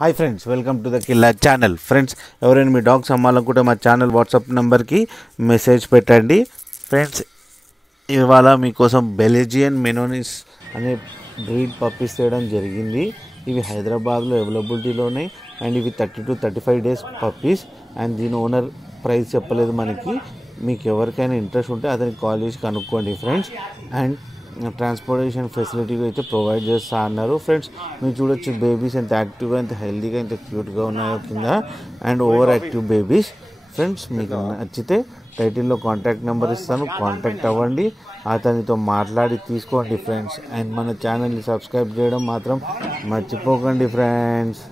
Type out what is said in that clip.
Hi friends, welcome to the killer channel. Friends, ఎవరైనా మీ dogs అమ్మాలనుకుంటే మా ఛానల్ వాట్సాప్ నెంబర్కి మెసేజ్ పెట్టండి. ఫ్రెండ్స్, ఇవాళ మీకోసం బెల్జియన్ మెనోనిస్ అనే బ్రీడ్ పప్పీస్ చేయడం జరిగింది. ఇవి హైదరాబాద్లో అవైలబిలిటీలో ఉన్నాయి అండ్ ఇవి 30 to 35 days పప్పీస్. అండ్ దీని ఓనర్ ప్రైస్ చెప్పలేదు మనకి. మీకు ఎవరికైనా ఇంట్రెస్ట్ ఉంటే అతనికి కాల్ చేసి కనుక్కోండి ఫ్రెండ్స్. అండ్ ట్రాన్స్పోర్టేషన్ ఫెసిలిటీ అయితే ప్రొవైడ్ చేస్తా అన్నారు. ఫ్రెండ్స్, మీరు చూడొచ్చు బేబీస్ ఎంత యాక్టివ్గా, ఎంత హెల్తీగా, ఎంత క్యూట్గా ఉన్నాయో కింద. And over active babies. Friends, మీకు నచ్చితే టైటిల్లో కాంటాక్ట్ నెంబర్ ఇస్తాను, కాంటాక్ట్ అవ్వండి, అతనితో మాట్లాడి తీసుకోండి ఫ్రెండ్స్. అండ్ మన ఛానల్ని సబ్స్క్రైబ్ చేయడం మాత్రం మర్చిపోకండి ఫ్రెండ్స్.